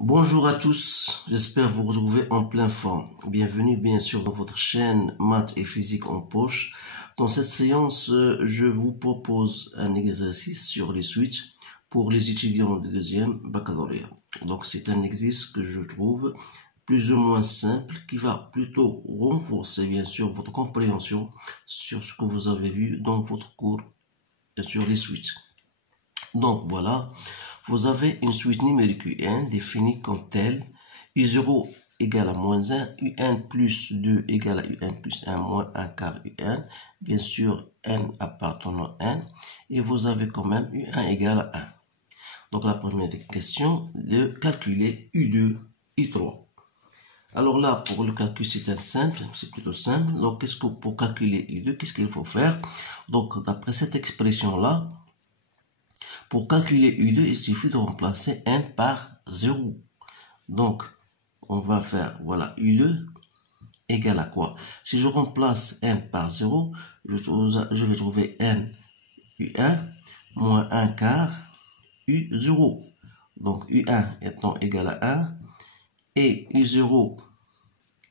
Bonjour à tous, j'espère vous retrouver en pleine forme. Bienvenue bien sûr dans votre chaîne Maths et Physique en poche. Dans cette séance, je vous propose un exercice sur les switches pour les étudiants de deuxième baccalauréat. Donc c'est un exercice que je trouve plus ou moins simple qui va plutôt renforcer bien sûr votre compréhension sur ce que vous avez vu dans votre cours sur les switches. Donc voilà, vous avez une suite numérique UN définie comme telle: U0 égale à moins 1, UN plus 2 égale à UN plus 1 moins 1 quart UN, bien sûr N appartenant à N, et vous avez quand même U1 égale à 1. Donc la première question de calculer U2, U3. Alors là, pour le calcul, c'est plutôt simple. Donc pour calculer U2, qu'est-ce qu'il faut faire? Donc d'après cette expression-là, pour calculer U2, il suffit de remplacer N par 0. Donc, on va faire, voilà, U2 égale à quoi? Si je remplace N par 0, je vais trouver N U1 moins 1 quart U0. Donc, U1 étant égal à 1 et U0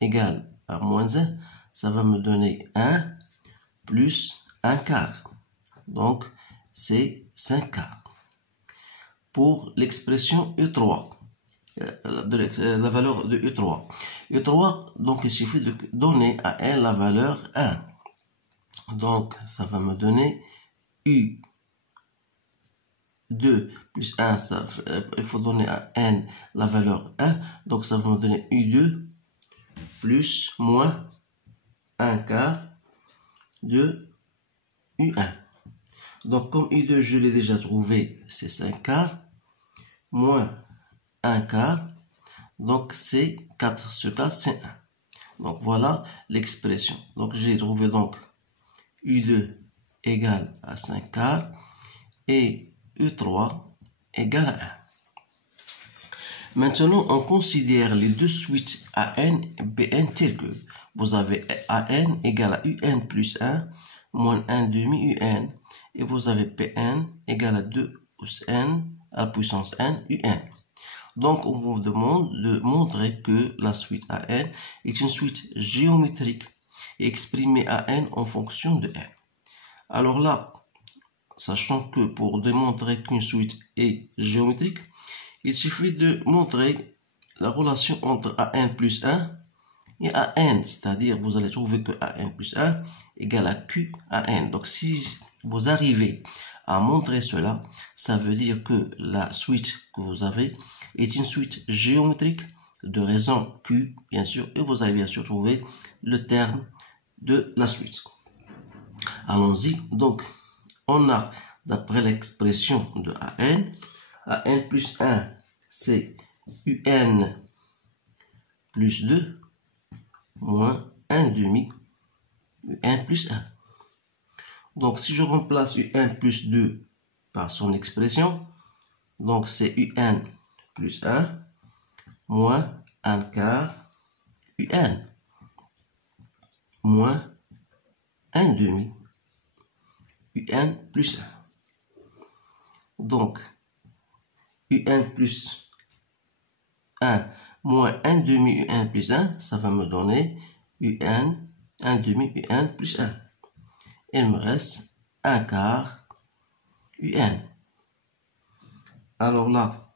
égale à moins 1, ça va me donner 1 plus 1 quart. Donc, c'est 5 quarts. Pour l'expression U3, la valeur de U3. U3, donc il suffit de donner à N la valeur 1. Donc ça va me donner U2 plus 1, il faut donner à N la valeur 1. Donc ça va me donner U2 plus moins 1 quart de U1. Donc comme U2 je l'ai déjà trouvé, c'est 5 quarts, moins 1 quart, donc c'est 4 sur 4, c'est 1. Donc voilà l'expression. Donc j'ai trouvé donc U2 égale à 5 quarts et U3 égale à 1. Maintenant, on considère les deux suites AN et BN telles que vous avez AN égale à UN plus 1 moins 1 demi UN et vous avez PN égale à 2 plus N à la puissance N UN. Donc, on vous demande de montrer que la suite AN est une suite géométrique et exprimée AN en fonction de N. Alors là, sachant que pour démontrer qu'une suite est géométrique, il suffit de montrer la relation entre AN plus 1 et AN, c'est-à-dire vous allez trouver que AN plus 1 égale à Q AN. Donc si vous arrivez à montrer cela, ça veut dire que la suite que vous avez est une suite géométrique de raison Q, bien sûr, et vous allez bien sûr trouver le terme de la suite. Allons-y. Donc, on a, d'après l'expression de AN plus 1, c'est UN plus 2 moins 1 demi UN plus 1. Donc, si je remplace UN plus 2 par son expression, donc c'est UN plus 1 moins 1 quart UN moins 1 demi UN plus 1. Donc, UN plus 1 moins 1 demi UN plus 1, ça va me donner UN 1 demi UN plus 1. Il me reste 1 quart UN. Alors là,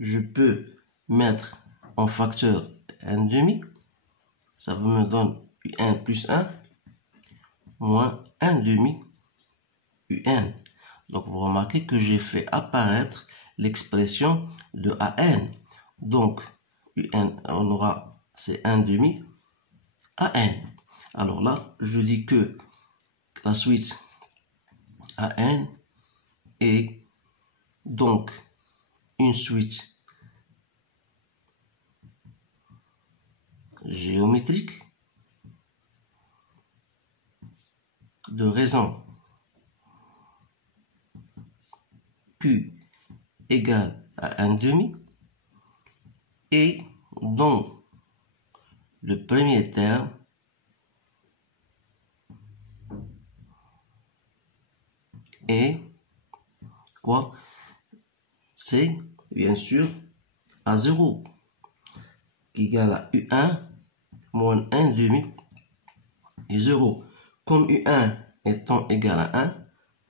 je peux mettre en facteur 1 demi, ça me donne UN plus 1 moins 1 demi UN. Donc vous remarquez que j'ai fait apparaître l'expression de AN. Donc UN, on aura c'est 1 demi AN. Alors là, je dis que la suite AN est donc une suite géométrique de raison Q égale à 1 demi et dont le premier terme est quoi? C'est bien sûr A0 qui est égal à U1 moins 1 demi U0. Comme U1 étant égal à 1,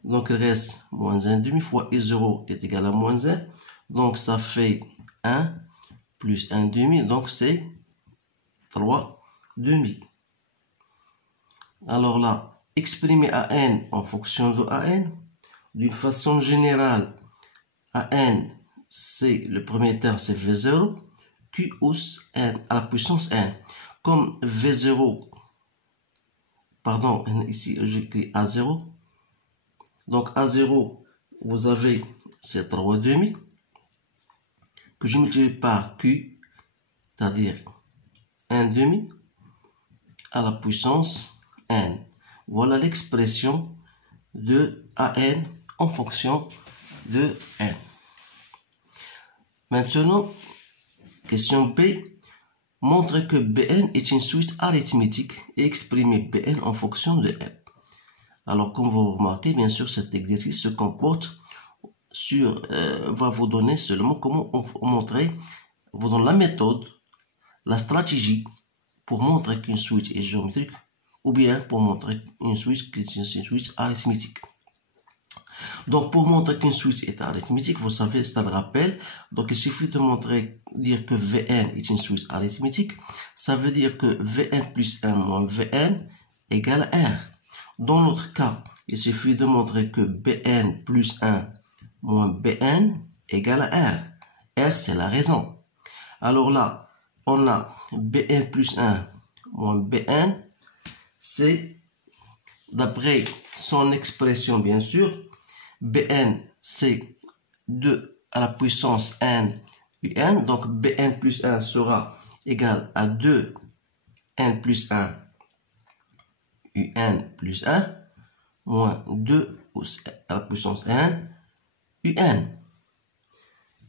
donc il reste moins 1 demi fois U0 qui est égal à moins 1. Donc ça fait 1 plus 1 demi, donc c'est 3 demi. Alors là, exprimer AN en fonction de AN, d'une façon générale, AN, c'est le premier terme, c'est V0, Q N à la puissance N. Comme V0, pardon, ici j'écris A0, donc A0, vous avez ces 3 demi, que je multiplie par Q, c'est-à-dire 1 demi, à la puissance N. Voilà l'expression de AN en fonction de N. Maintenant, question B. Montre que Bn est une suite arithmétique et exprimer Bn en fonction de N. Alors, comme vous remarquez, bien sûr, cet exercice se comporte va vous donner seulement comment montrer, vous donne la méthode, la stratégie pour montrer qu'une suite est géométrique ou bien pour montrer une suite qui est une suite arithmétique. Donc, pour montrer qu'une suite est arithmétique, vous savez, c'est un rappel. Donc, il suffit de dire que Vn est une suite arithmétique. Ça veut dire que Vn plus 1 moins Vn égale R. Dans notre cas, il suffit de montrer que Bn plus 1 moins Bn égale à R. R, c'est la raison. Alors là, on a Bn plus 1 moins Bn. C'est, d'après son expression, bien sûr, Bn, c'est 2 à la puissance n un. Donc, Bn plus 1 sera égal à 2 n plus 1 un plus 1 moins 2 à la puissance n un.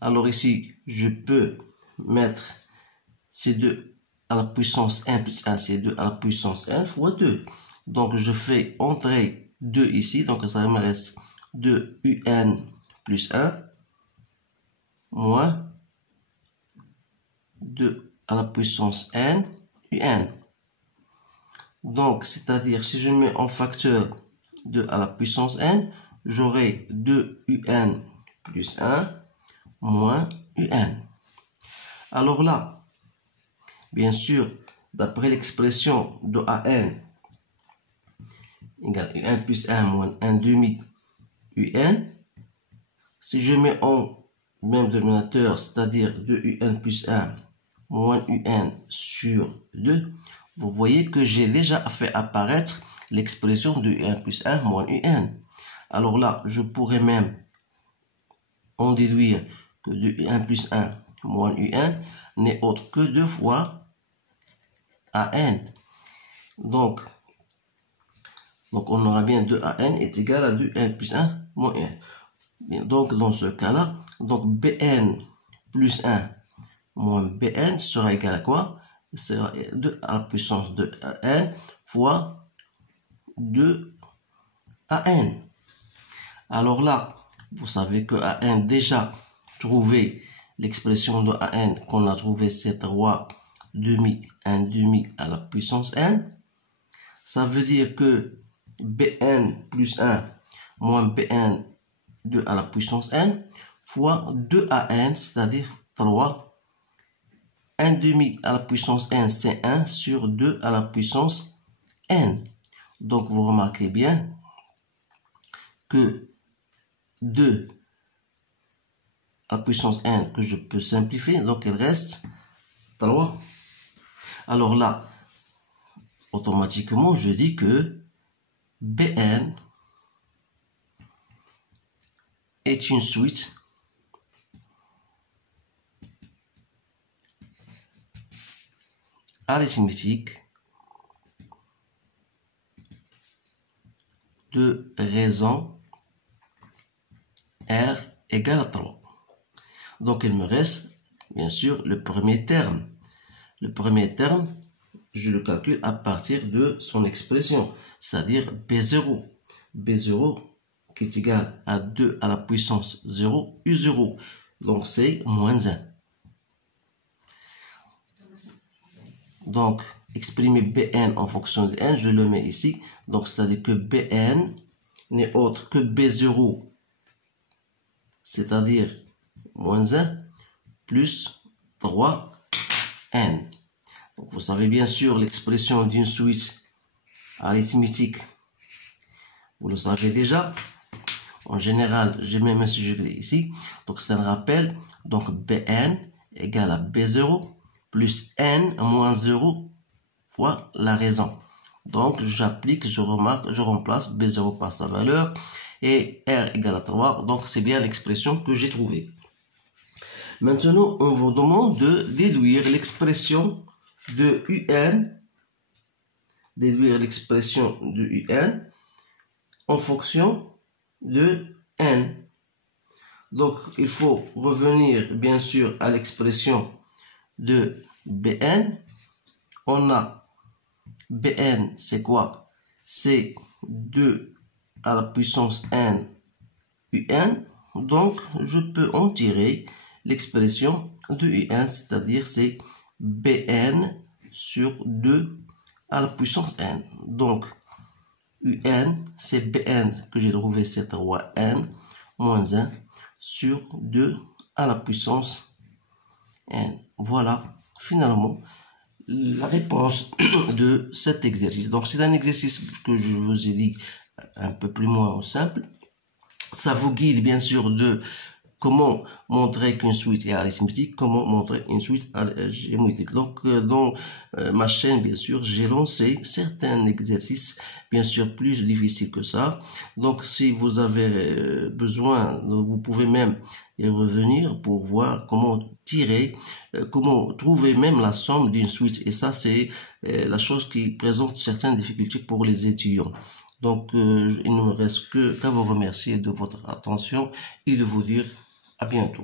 Alors ici, je peux mettre ces 2 à la puissance n plus 1, c'est 2 à la puissance n fois 2. Donc, je fais entrer 2 ici, donc ça me reste 2 un plus 1 moins 2 à la puissance n un. Donc, c'est-à-dire, si je mets en facteur 2 à la puissance n, j'aurai 2 un plus 1 moins un. Alors là, bien sûr, d'après l'expression de AN égale un plus 1 moins 1 demi un, si je mets en même dénominateur, c'est-à-dire 2 un plus 1 moins un sur 2, vous voyez que j'ai déjà fait apparaître l'expression de 1 plus 1 moins un. Alors là, je pourrais même en déduire que 2 1 plus 1 moins un n'est autre que 2 fois AN. Donc on aura bien 2 AN est égal à 2 1 plus 1 moins 1. Bien, donc dans ce cas-là, donc Bn plus 1 moins Bn sera égal à quoi? Sera 2 à la puissance de n fois 2 AN. Alors là, vous savez que AN déjà trouvé l'expression de AN qu'on a trouvé, c'est 3 demi, 1 demi à la puissance n. Ça veut dire que Bn plus 1 moins Bn 2 à la puissance n fois 2 à n, c'est-à-dire 3. 1 demi à la puissance n, c'est 1 sur 2 à la puissance n. Donc, vous remarquez bien que 2 à la puissance n, que je peux simplifier, donc il reste 3. Alors là, automatiquement, je dis que Bn est une suite arithmétique de raison R égale à 3. Donc, il me reste, bien sûr, le premier terme. Le premier terme, je le calcule à partir de son expression, c'est-à-dire B0. B0 qui est égal à 2 à la puissance 0, U0. Donc, c'est moins 1. donc exprimer Bn en fonction de n, je le mets ici. Donc c'est-à-dire que Bn n'est autre que B0, c'est-à-dire moins 1 plus 3n. Donc, vous savez bien sûr l'expression d'une suite arithmétique. Vous le savez déjà. En général, j'ai même un sujet ici. Donc c'est un rappel. Donc Bn égale à B0 plus n moins 0 fois la raison. Donc j'applique, je remarque, je remplace B0 par sa valeur et R égale à 3. Donc c'est bien l'expression que j'ai trouvée. Maintenant, on vous demande de déduire l'expression de UN, en fonction de n. Donc, il faut revenir bien sûr à l'expression de Bn. On a Bn, c'est quoi? C'est 2 à la puissance n Un. Donc, je peux en tirer l'expression de Un, c'est-à-dire c'est Bn sur 2 à la puissance n. Donc, Un, c'est Bn que j'ai trouvé, c'est 3n moins 1 sur 2 à la puissance n. Voilà, finalement, la réponse de cet exercice. Donc, c'est un exercice que je vous ai dit un peu plus moins simple. Ça vous guide, bien sûr, de comment montrer qu'une suite est arithmétique, comment montrer une suite géométrique. Donc, dans ma chaîne, bien sûr, j'ai lancé certains exercices, bien sûr, plus difficiles que ça. Donc, si vous avez besoin, vous pouvez même y revenir pour voir comment tirer, comment trouver même la somme d'une suite. Et ça, c'est la chose qui présente certaines difficultés pour les étudiants. Donc, il ne me reste qu'à vous remercier de votre attention et de vous dire à bientôt.